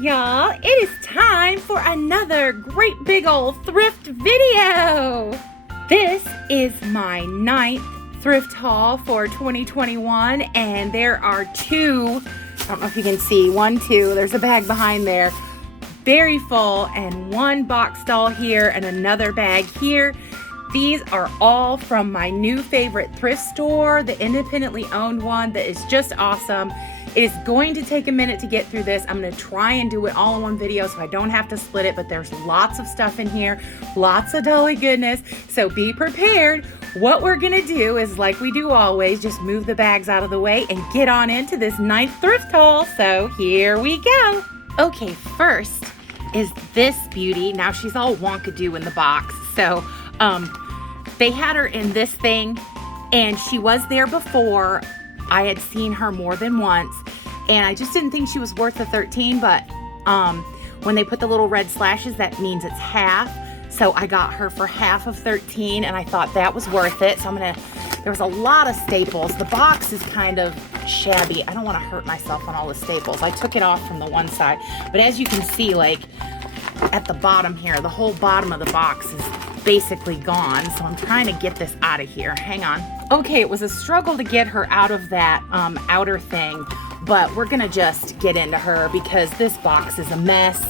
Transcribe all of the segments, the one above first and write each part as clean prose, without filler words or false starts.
y'all, it is time for another great big old thrift video. This is my 9th thrift haul for 2021, and there are two, I don't know if you can see, 1, 2, there's a bag behind there, very full, and one box doll here and another bag here. These are all from my new favorite thrift store, the independently owned one that is just awesome. It is going to take a minute to get through this. I'm going to try and do it all in one video so I don't have to split it, but there's lots of stuff in here, lots of Dolly goodness, so be prepared. What we're going to do is, like we do always, just move the bags out of the way and get on into this 9th thrift haul. So here we go. Okay, first is this beauty. Now she's all wonkadoo in the box. So they had her in this thing, and she was there before. I had seen her more than once, and I just didn't think she was worth the $13, but when they put the little red slashes, that means it's half. So I got her for half of $13, and I thought that was worth it. So there was a lot of staples. The box is kind of shabby. I don't want to hurt myself on all the staples. I took it off from the one side, but as you can see, like at the bottom here, the whole bottom of the box is basically gone. So I'm trying to get this out of here. Hang on. Okay, it was a struggle to get her out of that outer thing, but we're gonna just get into her because this box is a mess.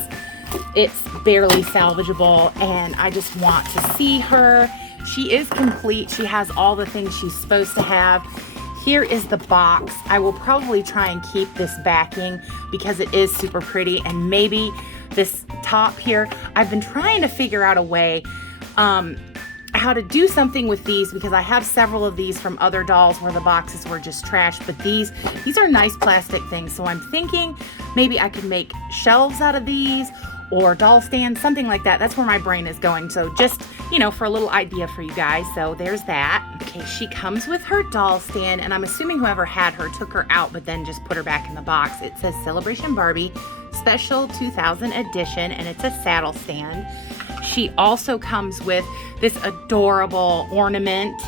It's barely salvageable, and I just want to see her. She is complete. She has all the things she's supposed to have. Here is the box. I will probably try and keep this backing because it is super pretty, and maybe this top here. I've been trying to figure out a way how to do something with these because I have several of these from other dolls where the boxes were just trash, but these are nice plastic things. So I'm thinking maybe I could make shelves out of these or doll stands, something like that. That's where my brain is going. So just, for a little idea for you guys. So there's that. Okay, she comes with her doll stand, and I'm assuming whoever had her took her out but then just put her back in the box. It says Celebration Barbie Special 2000 Edition, and it's a saddle stand. She also comes with this adorable ornament.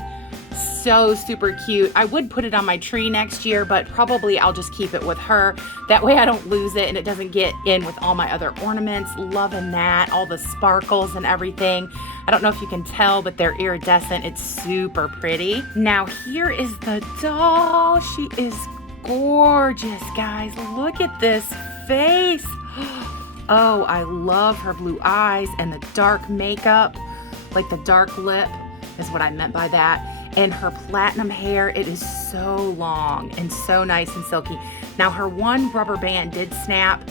So super cute. I would put it on my tree next year, but probably I'll just keep it with her. That way I don't lose it and it doesn't get in with all my other ornaments. Loving that. All the sparkles and everything. I don't know if you can tell, but they're iridescent. It's super pretty. Now here is the doll. She is gorgeous, guys. Look at this face. Oh, I love her blue eyes and the dark makeup, like the dark lip is what I meant by that. And her platinum hair, it is so long and so nice and silky. Now her one rubber band did snap.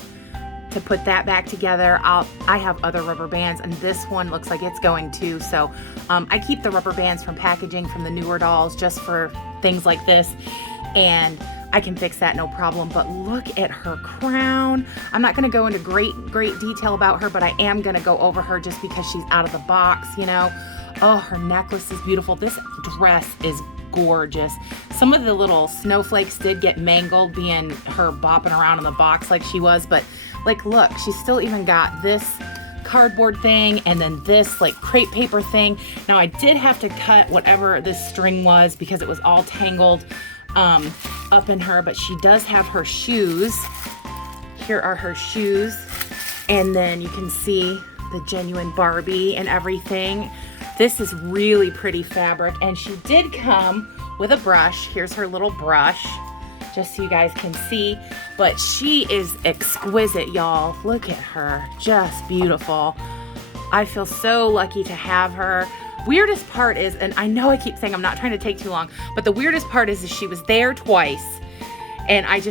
To put that back together, I have other rubber bands, and this one looks like it's going too. So I keep the rubber bands from packaging from the newer dolls just for things like this, and I can fix that no problem. But look at her crown. I'm not going to go into great detail about her, but I am going to go over her just because she's out of the box, Oh, her necklace is beautiful. This dress is gorgeous. Some of the little snowflakes did get mangled being her bopping around in the box like she was, but like, look, she's still even got this cardboard thing and then this like crepe paper thing. Now I did have to cut whatever this string was because it was all tangled up in her, but she does have her shoes. Here are her shoes, and then you can see the genuine Barbie and everything. This is really pretty fabric, and she did come with a brush. Here's her little brush, just so you guys can see, but she is exquisite, y'all. Look at her, just beautiful. I feel so lucky to have her. Weirdest part is, and I know I keep saying I'm not trying to take too long, but the weirdest part is she was there twice, and I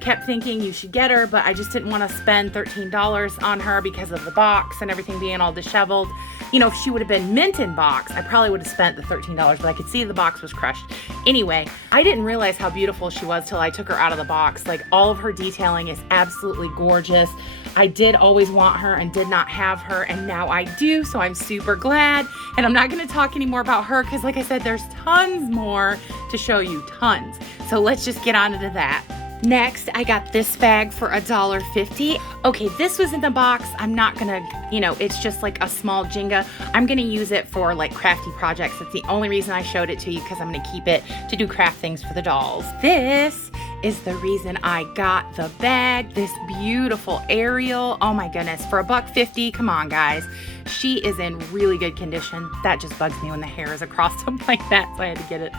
kept thinking you should get her, but I just didn't want to spend $13 on her because of the box and everything being all disheveled. If she would have been mint in box, I probably would have spent the $13, but I could see the box was crushed. Anyway, I didn't realize how beautiful she was till I took her out of the box. Like, all of her detailing is absolutely gorgeous. I did always want her and did not have her, and now I do, so I'm super glad. And I'm not going to talk anymore about her because, like I said, there's tons more to show you, tons. So let's just get on into that. Next, I got this bag for $1.50. Okay, this was in the box. I'm not gonna, it's just like a small Jenga. I'm gonna use it for like crafty projects. That's the only reason I showed it to you, because I'm gonna keep it to do craft things for the dolls. This is the reason I got the bag. This beautiful Ariel. Oh my goodness, for $1.50, come on guys. She is in really good condition. That just bugs me when the hair is across them like that, so I had to get it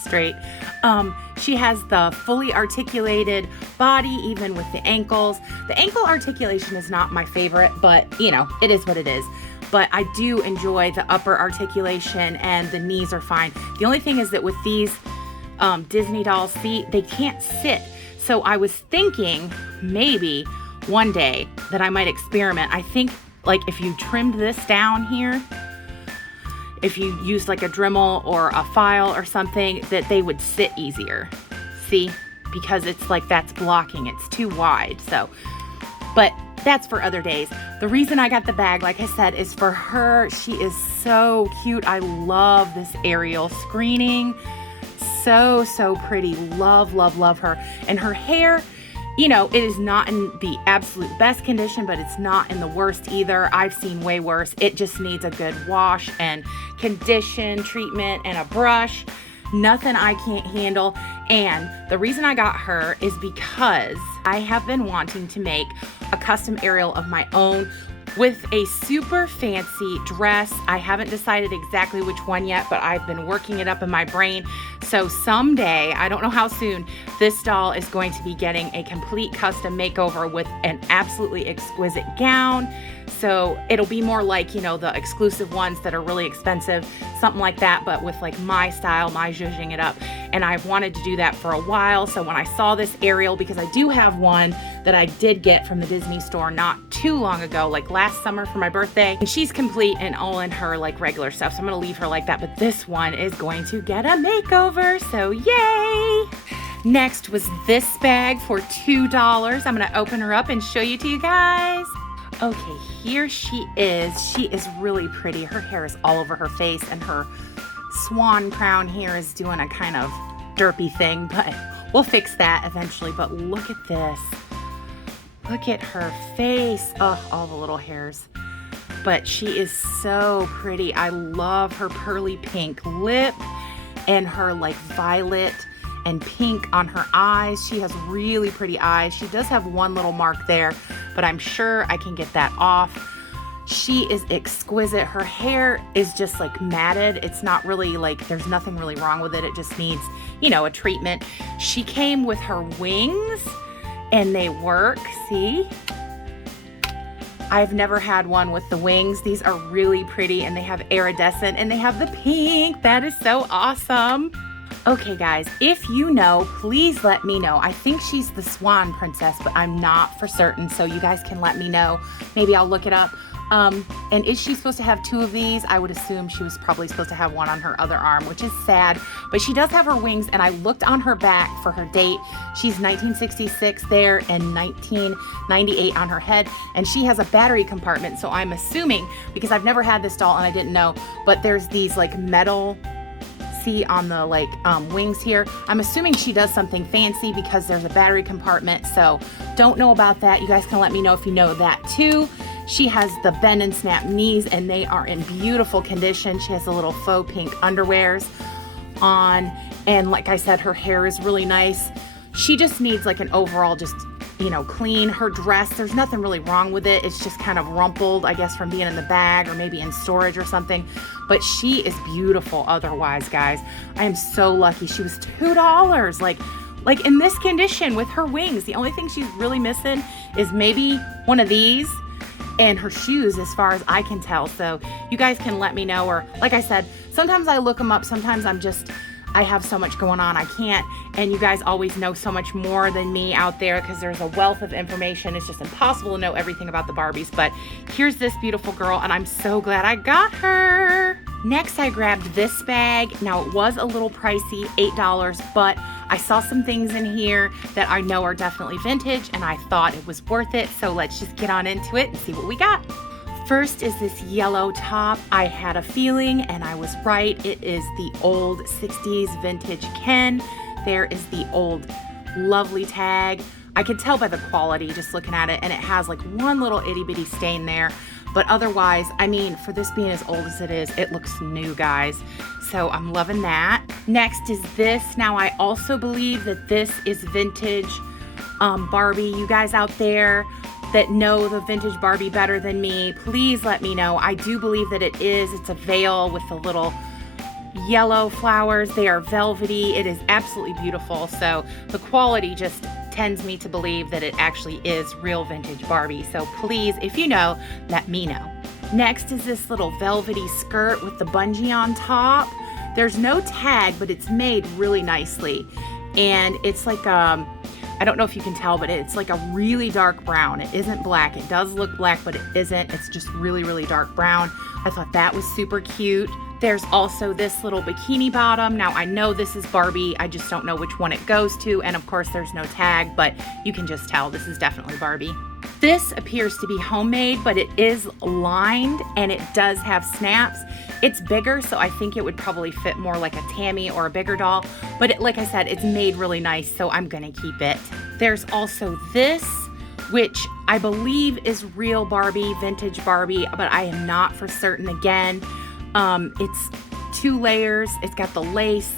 straight. She has the fully articulated body, even with the ankles. The ankle articulation is not my favorite, but you know, it is what it is. But I do enjoy the upper articulation, and the knees are fine. The only thing is that with these Disney dolls, see, they can't sit. So I was thinking maybe one day that I might experiment. I think like if you trimmed this down here, if you used like a Dremel or a file or something, that they would sit easier. See, because it's like that's blocking, it's too wide. So, but that's for other days. The reason I got the bag, like I said, is for her. She is so cute. I love this Ariel screening. So pretty. Love, love, love her. And her hair, you know, it is not in the absolute best condition, but it's not in the worst either. I've seen way worse. It just needs a good wash and condition treatment and a brush. Nothing I can't handle. And the reason I got her is because I have been wanting to make a custom Ariel of my own with a super fancy dress. I haven't decided exactly which one yet, but I've been working it up in my brain. So someday, I don't know how soon, this doll is going to be getting a complete custom makeover with an absolutely exquisite gown. So it'll be more like, you know, the exclusive ones that are really expensive, something like that, but with like my style, my zhuzhing it up. And I've wanted to do that for a while. So when I saw this Ariel, because I do have one that I did get from the Disney store not too long ago, like last summer for my birthday, and she's complete and all in her like regular stuff. So I'm gonna leave her like that, but this one is going to get a makeover, so yay! Next was this bag for $2. I'm gonna open her up and show you to you guys. Okay, here she is. She is really pretty. Her hair is all over her face, and her swan crown here is doing a kind of derpy thing, but we'll fix that eventually. But look at this. Look at her face. Oh, all the little hairs. But she is so pretty. I love her pearly pink lip and her like violet and pink on her eyes. She has really pretty eyes. She does have one little mark there, but I'm sure I can get that off. She is exquisite. Her hair is just like matted. It's not really like, there's nothing really wrong with it. It just needs, you know, a treatment. She came with her wings and they work, see? I've never had one with the wings. These are really pretty and they have iridescent and they have the pink. That is so awesome. Okay guys, if you know, please let me know. I think she's the Swan princess, but I'm not for certain, so you guys can let me know. Maybe I'll look it up. And is she supposed to have two of these? I would assume she was probably supposed to have one on her other arm, which is sad, but she does have her wings, and I looked on her back for her date. She's 1966 there and 1998 on her head, and she has a battery compartment, so I'm assuming, because I've never had this doll and I didn't know, but there's these like metal, see on the like wings here. I'm assuming she does something fancy because there's a battery compartment, so don't know about that. You guys can let me know if you know that too. She has the bend and snap knees and they are in beautiful condition. She has the little faux pink underwears on, and like I said, her hair is really nice. She just needs like an overall just, you know, clean. Her dress, there's nothing really wrong with it. It's just kind of rumpled, I guess, from being in the bag or maybe in storage or something. But she is beautiful otherwise, guys. I am so lucky. She was $2. Like in this condition with her wings. The only thing she's really missing is maybe one of these and her shoes, as far as I can tell. So you guys can let me know, or like I said, sometimes I look them up, sometimes I have so much going on I can't, and you guys always know so much more than me out there because there's a wealth of information. It's just impossible to know everything about the Barbies, but here's this beautiful girl and I'm so glad I got her. Next, I grabbed this bag. Now it was a little pricey, $8, but I saw some things in here that I know are definitely vintage and I thought it was worth it. So let's just get on into it and see what we got. First is this yellow top. I had a feeling and I was right. It is the old 60s vintage Ken. There is the old lovely tag. I could tell by the quality just looking at it, and it has like one little itty bitty stain there, But otherwise, I mean, for this being as old as it is, it looks new, guys. So I'm loving that. Next is this. Now, I also believe that this is vintage Barbie. You guys out there that know the vintage Barbie better than me, please let me know. I do believe that it is. It's a veil with the little yellow flowers. They are velvety. It is absolutely beautiful. So the quality just tends me to believe that it actually is real vintage Barbie. So please, if you know, let me know. Next is this little velvety skirt with the bungee on top. There's no tag, but it's made really nicely. And it's like, I don't know if you can tell, but it's like a really dark brown. It isn't black. It does look black, but it isn't. It's just really, really dark brown. I thought that was super cute. There's also this little bikini bottom. Now, I know this is Barbie. I just don't know which one it goes to. And of course, there's no tag, but you can just tell this is definitely Barbie. This appears to be homemade, but it is lined and it does have snaps. It's bigger, so I think it would probably fit more like a Tammy or a bigger doll. But like I said, it's made really nice, so I'm gonna keep it. There's also this, which I believe is real Barbie, vintage Barbie, but I am not for certain again. It's 2 layers. It's got the lace.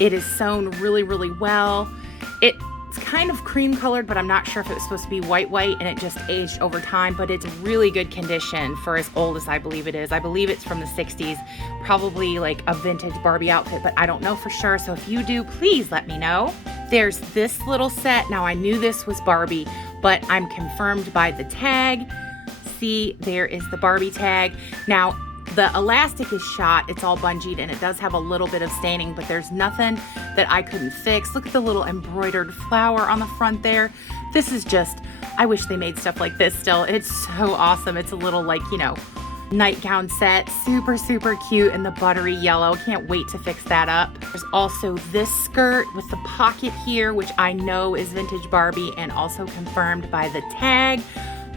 It is sewn really, really well. It's kind of cream colored, but I'm not sure if it was supposed to be white and it just aged over time, but it's really good condition for as old as I believe it is. I believe it's from the 60s, probably like a vintage Barbie outfit, but I don't know for sure. So if you do, please let me know. There's this little set. Now I knew this was Barbie, but I'm confirmed by the tag. See, there is the Barbie tag. Now, the elastic is shot, it's all bungeed, and it does have a little bit of staining, but there's nothing that I couldn't fix. Look at the little embroidered flower on the front there. This is just, I wish they made stuff like this still. It's so awesome. It's a little like, you know, nightgown set, super, super cute in the buttery yellow. Can't wait to fix that up. There's also this skirt with the pocket here, which I know is vintage Barbie and also confirmed by the tag.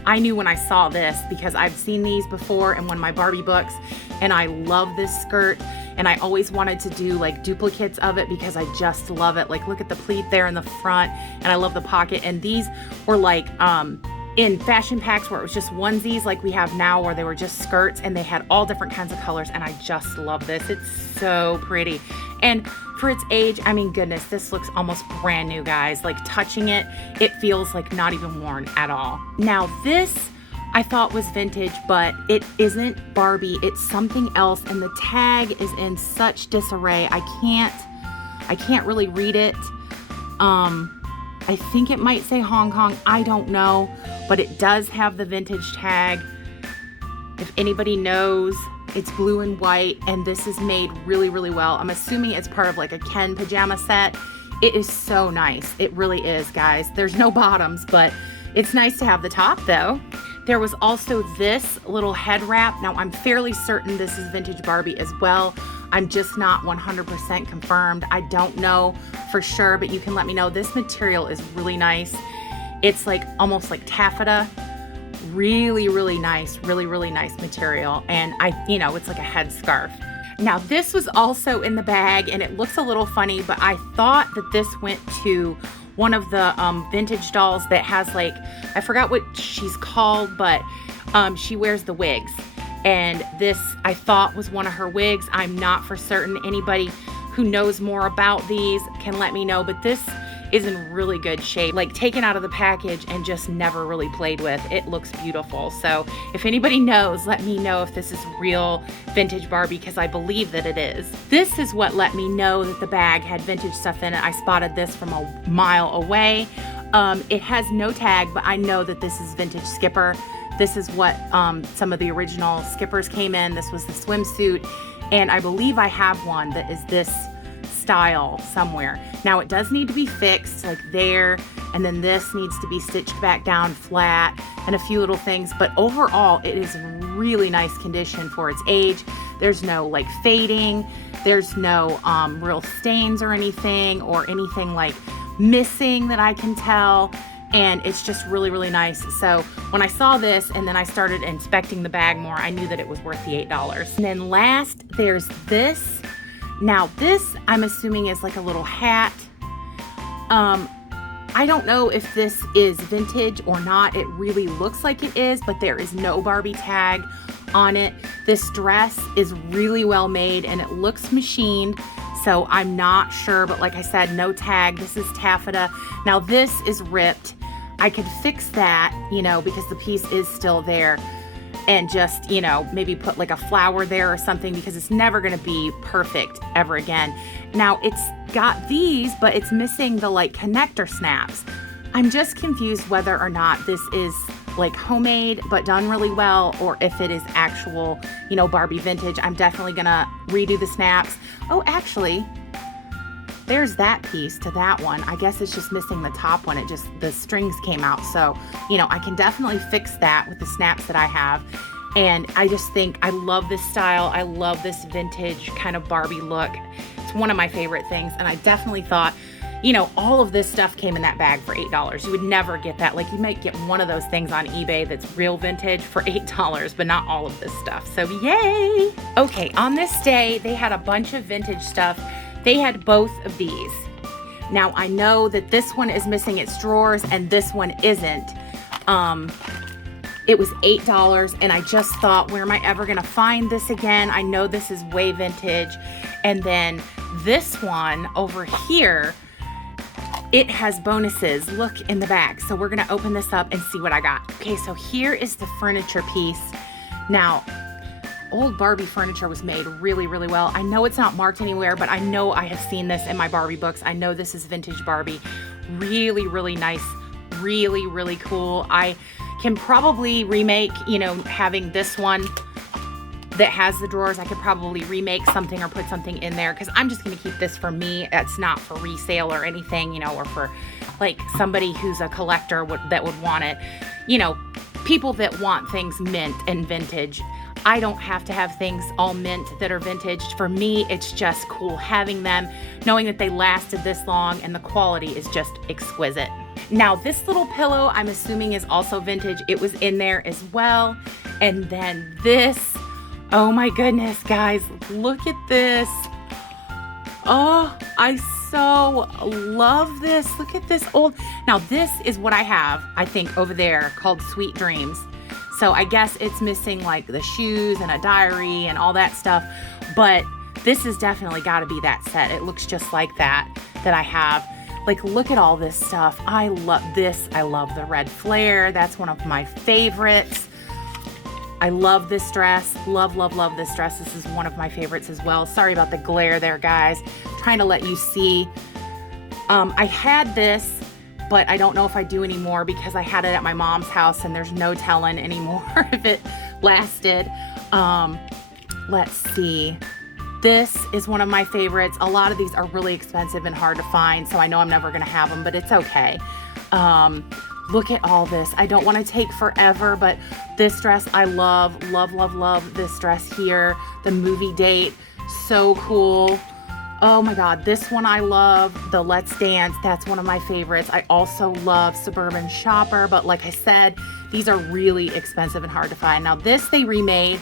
I knew when I saw this because I've seen these before in one of my Barbie books, and I love this skirt, and I always wanted to do like duplicates of it because I just love it. Like, look at the pleat there in the front, and I love the pocket. And these were like in fashion packs where it was just onesies like we have now, where they were just skirts and they had all different kinds of colors, and I just love this. It's so pretty. And for its age, I mean, goodness, this looks almost brand new, guys. Like, touching it, it feels like not even worn at all. Now this I thought was vintage, but it isn't Barbie. It's something else, and the tag is in such disarray. I can't really read it. I think it might say Hong Kong. I don't know, but it does have the vintage tag. If anybody knows, it's blue and white, and this is made really, really well. I'm assuming it's part of like a Ken pajama set. It is so nice. It really is, guys. There's no bottoms, but it's nice to have the top though. There was also this little head wrap. Now, I'm fairly certain this is vintage Barbie as well. I'm just not 100% confirmed. I don't know for sure, but you can let me know. This material is really nice. It's like almost like taffeta. Really, really nice. Really, really nice material. And it's like a head scarf. Now, this was also in the bag, and it looks a little funny, but I thought that this went to one of the vintage dolls that has like, I forgot what she's called, but she wears the wigs. And this, I thought, was one of her wigs. I'm not for certain. Anybody who knows more about these can let me know, but this is in really good shape, like taken out of the package and just never really played with. It looks beautiful. So if anybody knows, let me know if this is real vintage Barbie, because I believe that it is. This is what let me know that the bag had vintage stuff in it. I spotted this from a mile away. It has no tag, but I know that this is vintage Skipper. This is what some of the original Skippers came in. This was the swimsuit, and I believe I have one that is this style somewhere. Now, it does need to be fixed, like there, and then this needs to be stitched back down flat, and a few little things, but overall it is in really nice condition for its age. There's no like fading, there's no real stains or anything like missing that I can tell, and it's just really, really nice. So when I saw this and then I started inspecting the bag more, I knew that it was worth the $8. And then last, there's this. Now this, I'm assuming, is like a little hat. I don't know if this is vintage or not. It really looks like it is, but there is no Barbie tag on it. This dress is really well made and it looks machined, so I'm not sure, but like I said, no tag. This is taffeta. Now this is ripped. I could fix that, you know, because the piece is still there, and just, you know, maybe put like a flower there or something, because it's never gonna be perfect ever again. Now it's got these, but it's missing the like connector snaps. I'm just confused whether or not this is like homemade but done really well, or if it is actual, you know, Barbie vintage. I'm definitely gonna redo the snaps. Oh, actually, there's that piece to that one. I guess it's just missing the top one. It just, the strings came out. So, you know, I can definitely fix that with the snaps that I have. And I just think I love this style. I love this vintage kind of Barbie look. It's one of my favorite things. And I definitely thought, you know, all of this stuff came in that bag for $8. You would never get that. Like, you might get one of those things on eBay that's real vintage for $8, but not all of this stuff. So yay. Okay, on this day, they had a bunch of vintage stuff. They had both of these. Now I know that this one is missing its drawers and this one isn't. It was $8 and I just thought, where am I ever gonna find this again? I know this is way vintage. And then this one over here, it has bonuses. Look in the back. So we're gonna open this up and see what I got. Okay, so here is the furniture piece. Now, old Barbie furniture was made really, really well. I know it's not marked anywhere, but I know I have seen this in my Barbie books. I know this is vintage Barbie. Really, really nice. Really, really cool. I can probably remake, you know, having this one that has the drawers. I could probably remake something or put something in there, because I'm just going to keep this for me. It's not for resale or anything, you know, or for like somebody who's a collector that would want it. You know, people that want things mint and vintage. I don't have to have things all mint that are vintage. For me, it's just cool having them, knowing that they lasted this long, and the quality is just exquisite. Now, this little pillow, I'm assuming, is also vintage. It was in there as well. And then this, oh my goodness, guys, look at this. Oh, I so love this. Look at this old. Now, this is what I have, I think, over there called Sweet Dreams. So I guess it's missing like the shoes and a diary and all that stuff, but this has definitely got to be that set. It looks just like that I have. Like, look at all this stuff. I love this. I love the red flare. That's one of my favorites. I love this dress. Love, love, love this dress. This is one of my favorites as well. Sorry about the glare there, guys. Trying to let you see. I had this, but I don't know if I do anymore, because I had it at my mom's house and there's no telling anymore if it lasted. Let's see. This is one of my favorites. A lot of these are really expensive and hard to find, so I know I'm never gonna have them, but it's okay. Look at all this. I don't want to take forever, but this dress I love, love, love, love this dress here. The movie date, so cool. Oh my God, this one I love, the Let's Dance, that's one of my favorites. I also love Suburban Shopper, but like I said, these are really expensive and hard to find. Now this they remade,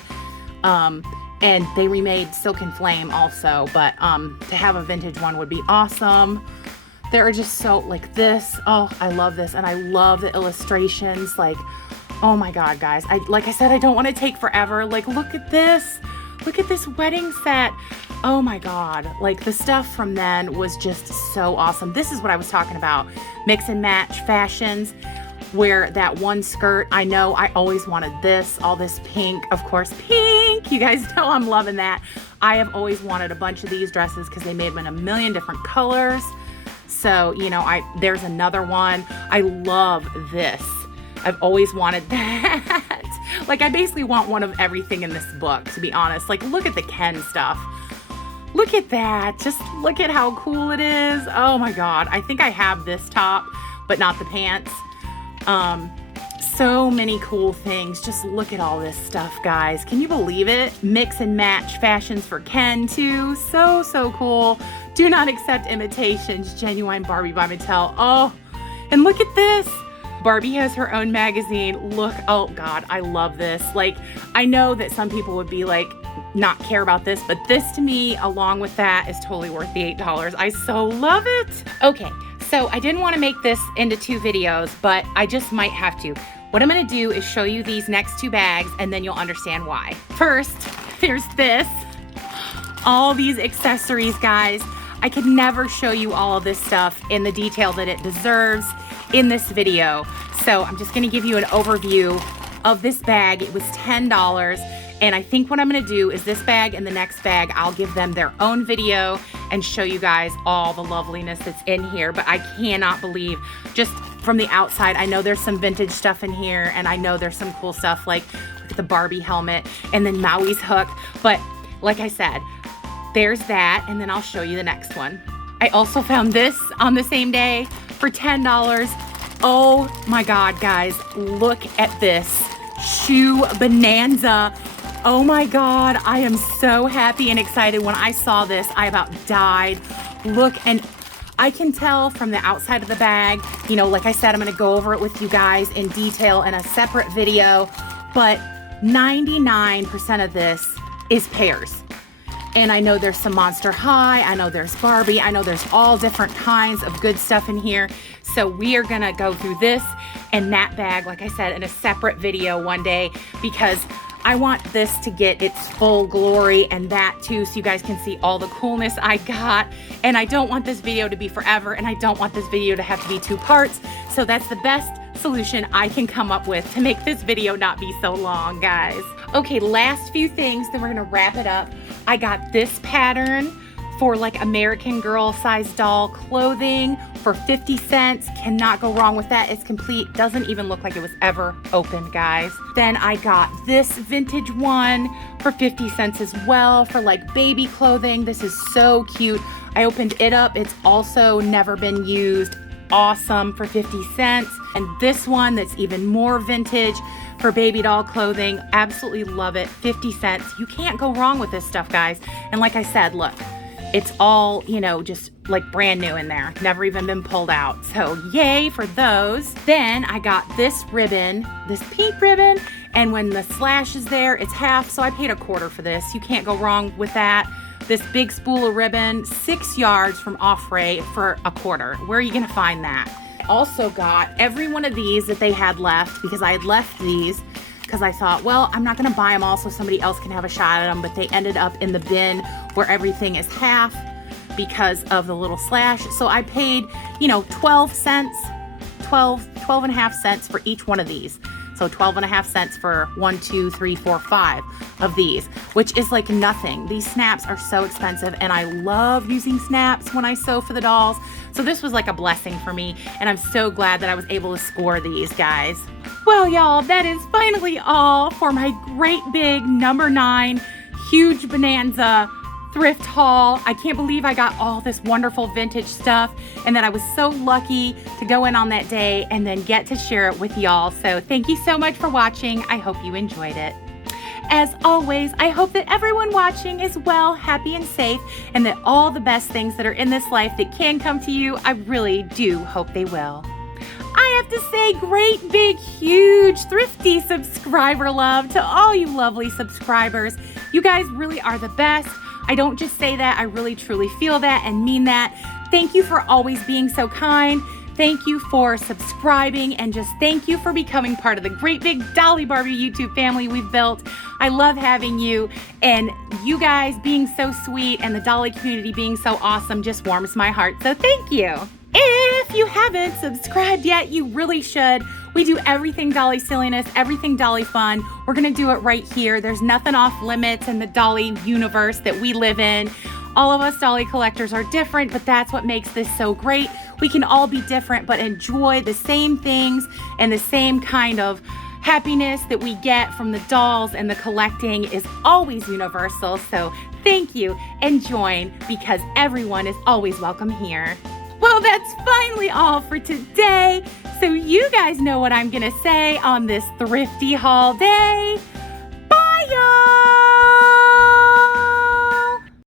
and they remade Silk and Flame also, but to have a vintage one would be awesome. They're just so, like this, oh, I love this, and I love the illustrations, like, oh my God, guys. Like I said, I don't want to take forever. Like, look at this wedding set. Oh my God, like the stuff from then was just so awesome. This is what I was talking about, mix and match fashions, where that one skirt, I know I always wanted this, all this pink, of course, pink. You guys know I'm loving that. I have always wanted a bunch of these dresses because they made them in a million different colors. So, you know, there's another one. I love this. I've always wanted that. Like, I basically want one of everything in this book, to be honest. Like, look at the Ken stuff. Look at that. Just look at how cool it is. Oh my God. I think I have this top, but not the pants. So many cool things. Just look at all this stuff, guys. Can you believe it? Mix and match fashions for Ken too. So, so cool. Do not accept imitations. Genuine Barbie by Mattel. Oh, and look at this. Barbie has her own magazine. Look, oh God, I love this. Like, I know that some people would be like, not care about this, but this to me, along with that, is totally worth the $8. I so love it. Okay, So I didn't want to make this into 2 videos, but I just might have to. What I'm gonna do is show you these next 2 bags and then you'll understand why. First, there's this. All these accessories, guys. I could never show you all of this stuff in the detail that it deserves in this video. So I'm just gonna give you an overview of this bag. It was $10. And I think what I'm gonna do is this bag and the next bag, I'll give them their own video and show you guys all the loveliness that's in here. But I cannot believe, just from the outside, I know there's some vintage stuff in here and I know there's some cool stuff like look at the Barbie helmet and then Maui's hook. But like I said, there's that, and then I'll show you the next one. I also found this on the same day for $10. Oh my God, guys, look at this shoe bonanza. Oh my God, I am so happy and excited. When I saw this, I about died. Look, and I can tell from the outside of the bag, you know, like I said, I'm gonna go over it with you guys in detail in a separate video, but 99% of this is pairs. And I know there's some Monster High, I know there's Barbie, I know there's all different kinds of good stuff in here. So we are gonna go through this and that bag, like I said, in a separate video one day, because I want this to get its full glory and that too, so you guys can see all the coolness I got. And I don't want this video to be forever, and I don't want this video to have to be 2 parts. So that's the best solution I can come up with to make this video not be so long, guys. Okay, last few things, then we're gonna wrap it up. I got this pattern for like American Girl size doll clothing for 50 cents. Cannot go wrong with that. It's complete. Doesn't even look like it was ever opened, guys. Then I got this vintage one for 50 cents as well for like baby clothing. This is so cute. I opened it up. It's also never been used. Awesome for 50 cents. And this one that's even more vintage for baby doll clothing. Absolutely love it. 50 cents. You can't go wrong with this stuff, guys. And like I said, look, it's all, you know, just like brand new in there. Never even been pulled out. So yay for those. Then I got this ribbon, this pink ribbon. And when the slash is there, it's half. So I paid $1/4 for this. You can't go wrong with that. This big spool of ribbon, 6 yards from Offray for $1/4. Where are you gonna find that? I also got every one of these that they had left, because I had left these because I thought, well, I'm not gonna buy them all so somebody else can have a shot at them, but they ended up in the bin where everything is half because of the little slash. So I paid, you know, 12 cents, 12 and a half cents for each one of these. So 12 and a half cents for 1, 2, 3, 4, 5 of these, which is like nothing. These snaps are so expensive, and I love using snaps when I sew for the dolls. So this was like a blessing for me, and I'm so glad that I was able to score these, guys. Well, y'all, that is finally all for my great big number 9 huge bonanza thrift haul. I can't believe I got all this wonderful vintage stuff, and that I was so lucky to go in on that day and then get to share it with y'all. So thank you so much for watching. I hope you enjoyed it. As always, I hope that everyone watching is well, happy, and safe, and that all the best things that are in this life that can come to you, I really do hope they will. I have to say great, big, huge, thrifty subscriber love to all you lovely subscribers. You guys really are the best. I don't just say that, I really truly feel that and mean that. Thank you for always being so kind. Thank you for subscribing, and just thank you for becoming part of the great big Dolly Barbie YouTube family we've built. I love having you, and you guys being so sweet and the Dolly community being so awesome just warms my heart. So thank you. If you haven't subscribed yet, you really should. We do everything Dolly silliness, everything Dolly fun. We're gonna do it right here. There's nothing off limits in the Dolly universe that we live in. All of us Dolly collectors are different, but that's what makes this so great. We can all be different, but enjoy the same things and the same kind of happiness that we get from the dolls, and the collecting is always universal. So thank you, and join, because everyone is always welcome here. Well, that's finally all for today. So you guys know what I'm gonna say on this thrifty haul day.